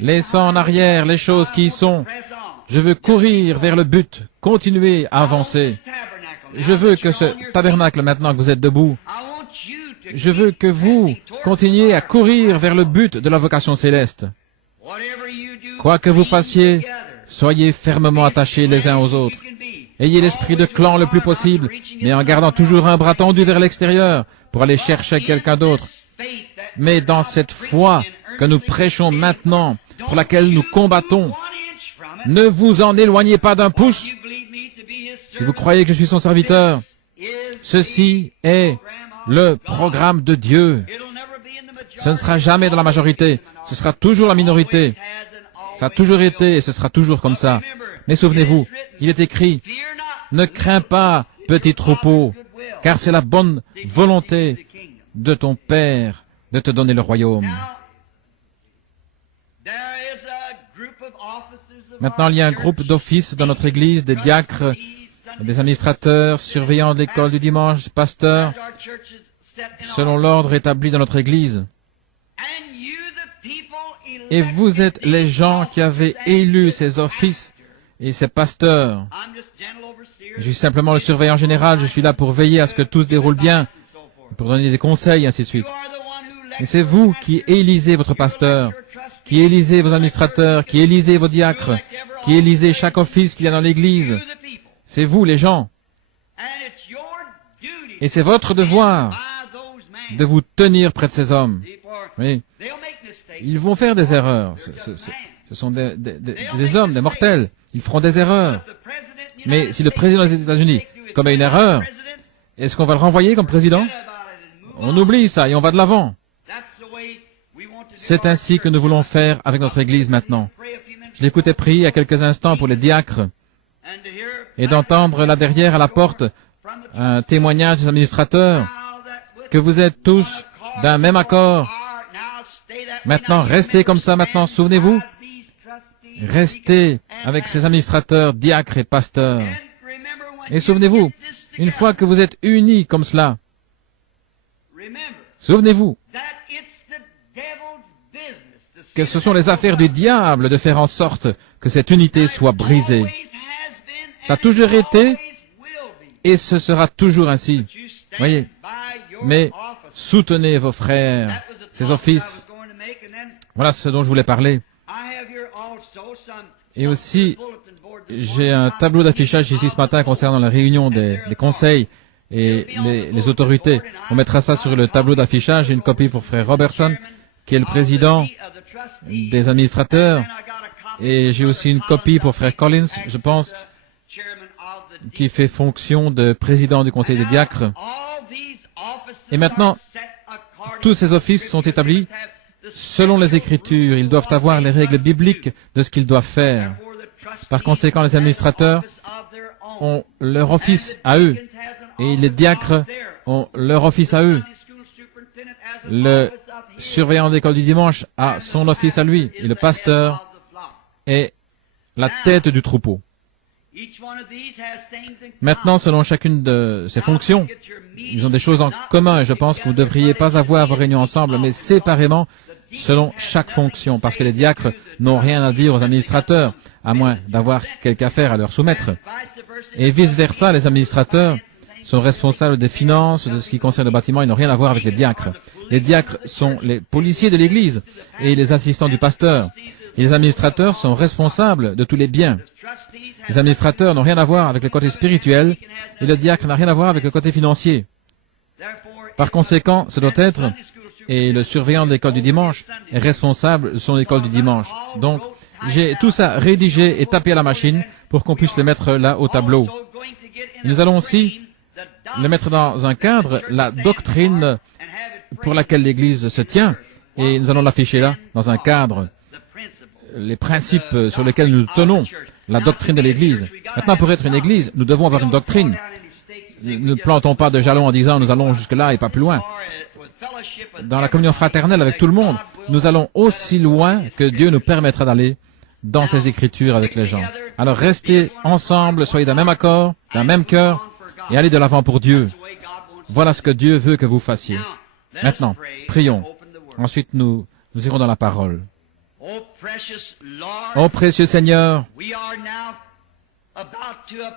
laissant en arrière les choses qui y sont. Je veux courir vers le but, continuer à avancer. Je veux que ce tabernacle, maintenant que vous êtes debout, je veux que vous continuiez à courir vers le but de la vocation céleste. Quoi que vous fassiez, soyez fermement attachés les uns aux autres. Ayez l'esprit de clan le plus possible, mais en gardant toujours un bras tendu vers l'extérieur pour aller chercher quelqu'un d'autre. Mais dans cette foi que nous prêchons maintenant, pour laquelle nous combattons, ne vous en éloignez pas d'un pouce. Si vous croyez que je suis son serviteur, ceci est le programme de Dieu. Ce ne sera jamais dans la majorité, ce sera toujours la minorité. Ça a toujours été et ce sera toujours comme ça. Mais souvenez-vous, il est écrit, « Ne crains pas, petit troupeau, car c'est la bonne volonté de ton Père de te donner le royaume. » Maintenant, il y a un groupe d'offices dans notre Église, des diacres, des administrateurs, surveillants de l'école du dimanche, pasteurs, selon l'ordre établi dans notre Église. Et vous êtes les gens qui avez élu ces offices et ces pasteurs. Je suis simplement le surveillant général, je suis là pour veiller à ce que tout se déroule bien, pour donner des conseils, ainsi de suite. Et c'est vous qui élisez votre pasteur, qui élisez vos administrateurs, qui élisez vos diacres, qui élisez chaque office qu'il y a dans l'Église. C'est vous, les gens. Et c'est votre devoir de vous tenir près de ces hommes. Oui. Ils vont faire des erreurs. Ce sont des hommes, des mortels. Ils feront des erreurs. Mais si le président des États-Unis commet une erreur, est-ce qu'on va le renvoyer comme président? On oublie ça et on va de l'avant. C'est ainsi que nous voulons faire avec notre Église maintenant. Je l'écoutais prier il y a quelques instants pour les diacres et d'entendre là derrière à la porte un témoignage des administrateurs que vous êtes tous d'un même accord. Maintenant, restez comme ça maintenant, souvenez-vous. Restez avec ces administrateurs, diacres et pasteurs. Et souvenez-vous, une fois que vous êtes unis comme cela, souvenez-vous que ce sont les affaires du diable de faire en sorte que cette unité soit brisée. Ça a toujours été et ce sera toujours ainsi. Voyez. Mais soutenez vos frères, ces offices. Voilà ce dont je voulais parler. Et aussi, j'ai un tableau d'affichage ici ce matin concernant la réunion des conseils et les autorités. On mettra ça sur le tableau d'affichage. J'ai une copie pour frère Robertson, qui est le président des administrateurs. Et j'ai aussi une copie pour frère Collins, je pense, qui fait fonction de président du conseil des diacres. Et maintenant, tous ces offices sont établis selon les Écritures. Ils doivent avoir les règles bibliques de ce qu'ils doivent faire. Par conséquent, les administrateurs ont leur office à eux. Et les diacres ont leur office à eux. Le surveillant d'école du dimanche a son office à lui. Et le pasteur est la tête du troupeau. Maintenant, selon chacune de ces fonctions, ils ont des choses en commun. Et je pense que vous ne devriez pas avoir vos réunions ensemble, mais séparément, selon chaque fonction, parce que les diacres n'ont rien à dire aux administrateurs, à moins d'avoir quelque affaire à leur soumettre. Et vice-versa, les administrateurs sont responsables des finances, de ce qui concerne le bâtiment, ils n'ont rien à voir avec les diacres. Les diacres sont les policiers de l'Église et les assistants du pasteur. Et les administrateurs sont responsables de tous les biens. Les administrateurs n'ont rien à voir avec le côté spirituel et le diacre n'a rien à voir avec le côté financier. Par conséquent, ce doit être, et le surveillant de l'école du dimanche est responsable de son école du dimanche. Donc, j'ai tout ça rédigé et tapé à la machine pour qu'on puisse le mettre là au tableau. Nous allons aussi le mettre dans un cadre, la doctrine pour laquelle l'Église se tient, et nous allons l'afficher là, dans un cadre, les principes sur lesquels nous tenons, la doctrine de l'Église. Maintenant, pour être une Église, nous devons avoir une doctrine. Ne plantons pas de jalons en disant nous allons jusque-là et pas plus loin. Dans la communion fraternelle avec tout le monde, nous allons aussi loin que Dieu nous permettra d'aller dans ses Écritures avec les gens. Alors restez ensemble, soyez d'un même accord, d'un même cœur, et allez de l'avant pour Dieu. Voilà ce que Dieu veut que vous fassiez. Maintenant, prions. Ensuite, nous irons dans la parole. Ô précieux Seigneur,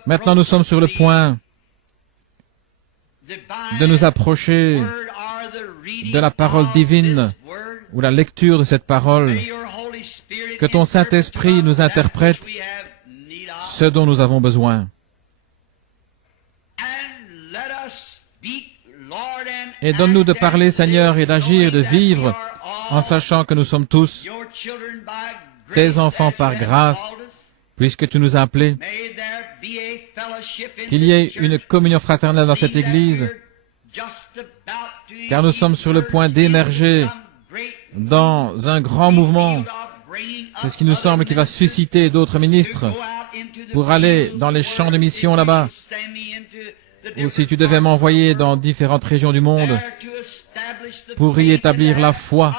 maintenant nous sommes sur le point de nous approcher de la parole divine ou la lecture de cette parole. Que ton Saint-Esprit nous interprète ce dont nous avons besoin. Et donne-nous de parler, Seigneur, et d'agir, de vivre, en sachant que nous sommes tous tes enfants par grâce, puisque tu nous as appelés. Qu'il y ait une communion fraternelle dans cette Église, car nous sommes sur le point d'émerger dans un grand mouvement. C'est ce qui nous semble qui va susciter d'autres ministres pour aller dans les champs de mission là-bas. Ou si tu devais m'envoyer dans différentes régions du monde pour y établir la foi,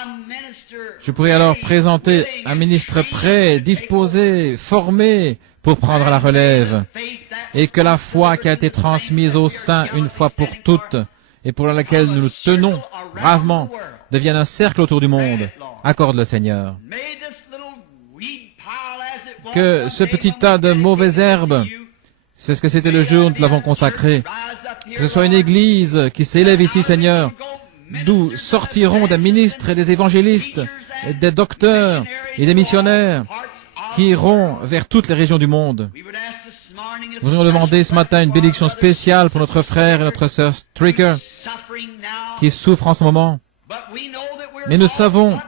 je pourrais alors présenter un ministre prêt, disposé, formé pour prendre la relève. Et que la foi qui a été transmise aux saints une fois pour toutes et pour laquelle nous nous tenons bravement devienne un cercle autour du monde. Accorde-le, Seigneur. Que ce petit tas de mauvaises herbes, c'est ce que c'était le jour où nous l'avons consacré, que ce soit une église qui s'élève ici, Seigneur, d'où sortiront des ministres et des évangélistes, et des docteurs et des missionnaires qui iront vers toutes les régions du monde. Nous voudrions demander ce matin une bénédiction spéciale pour notre frère et notre sœur Stricker qui souffrent en ce moment. Mais nous savons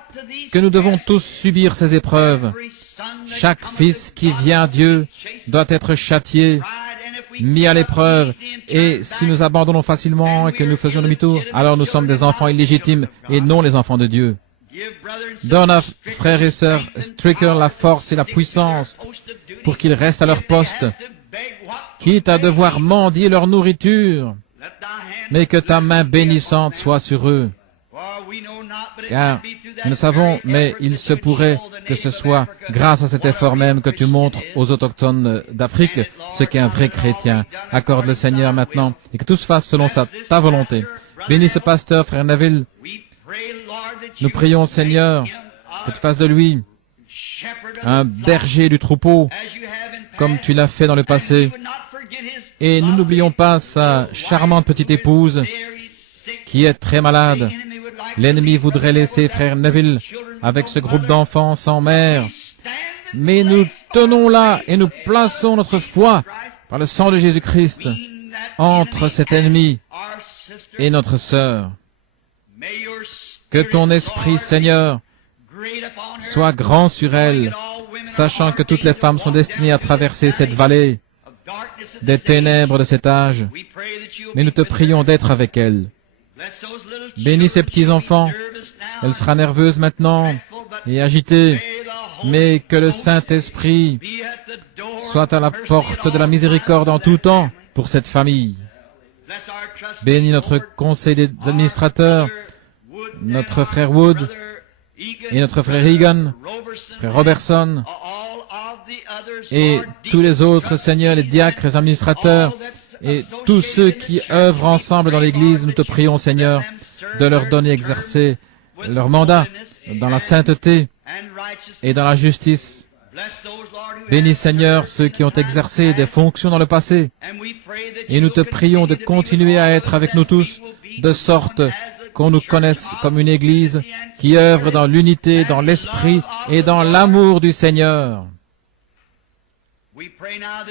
que nous devons tous subir ces épreuves. Chaque fils qui vient à Dieu doit être châtié, mis à l'épreuve. Et si nous abandonnons facilement et que nous faisons demi-tour, alors nous sommes des enfants illégitimes et non les enfants de Dieu. Donne à frères et sœurs Stricker la force et la puissance pour qu'ils restent à leur poste, quitte à devoir mendier leur nourriture, mais que ta main bénissante soit sur eux. Car nous savons, mais il se pourrait que ce soit grâce à cet effort même que tu montres aux autochtones d'Afrique ce qu'est un vrai chrétien. Accorde le Seigneur maintenant et que tout se fasse selon ta volonté. Bénis ce pasteur, frère Neville. Nous prions, Seigneur, que tu fasses de lui un berger du troupeau, comme tu l'as fait dans le passé. Et nous n'oublions pas sa charmante petite épouse, qui est très malade. L'ennemi voudrait laisser frère Neville avec ce groupe d'enfants sans mère. Mais nous tenons là et nous plaçons notre foi par le sang de Jésus-Christ entre cet ennemi et notre sœur. Que ton esprit, Seigneur, soit grand sur elle, sachant que toutes les femmes sont destinées à traverser cette vallée des ténèbres de cet âge. Mais nous te prions d'être avec elles. Bénis ces petits-enfants. Elle sera nerveuse maintenant et agitée, mais que le Saint-Esprit soit à la porte de la miséricorde en tout temps pour cette famille. Bénis notre conseil des administrateurs, notre frère Wood et notre frère Egan, frère Robertson, et tous les autres, Seigneur, les diacres, les administrateurs, et tous ceux qui œuvrent ensemble dans l'Église. Nous te prions, Seigneur, de leur donner exercer leur mandat dans la sainteté et dans la justice. Bénis, Seigneur, ceux qui ont exercé des fonctions dans le passé. Et nous te prions de continuer à être avec nous tous, de sorte qu'on nous connaisse comme une Église qui œuvre dans l'unité, dans l'esprit et dans l'amour du Seigneur.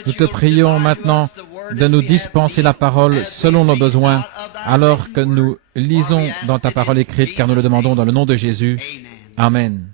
Nous te prions maintenant de nous dispenser la parole selon nos besoins, alors que nous lisons dans ta parole écrite, car nous le demandons dans le nom de Jésus. Amen.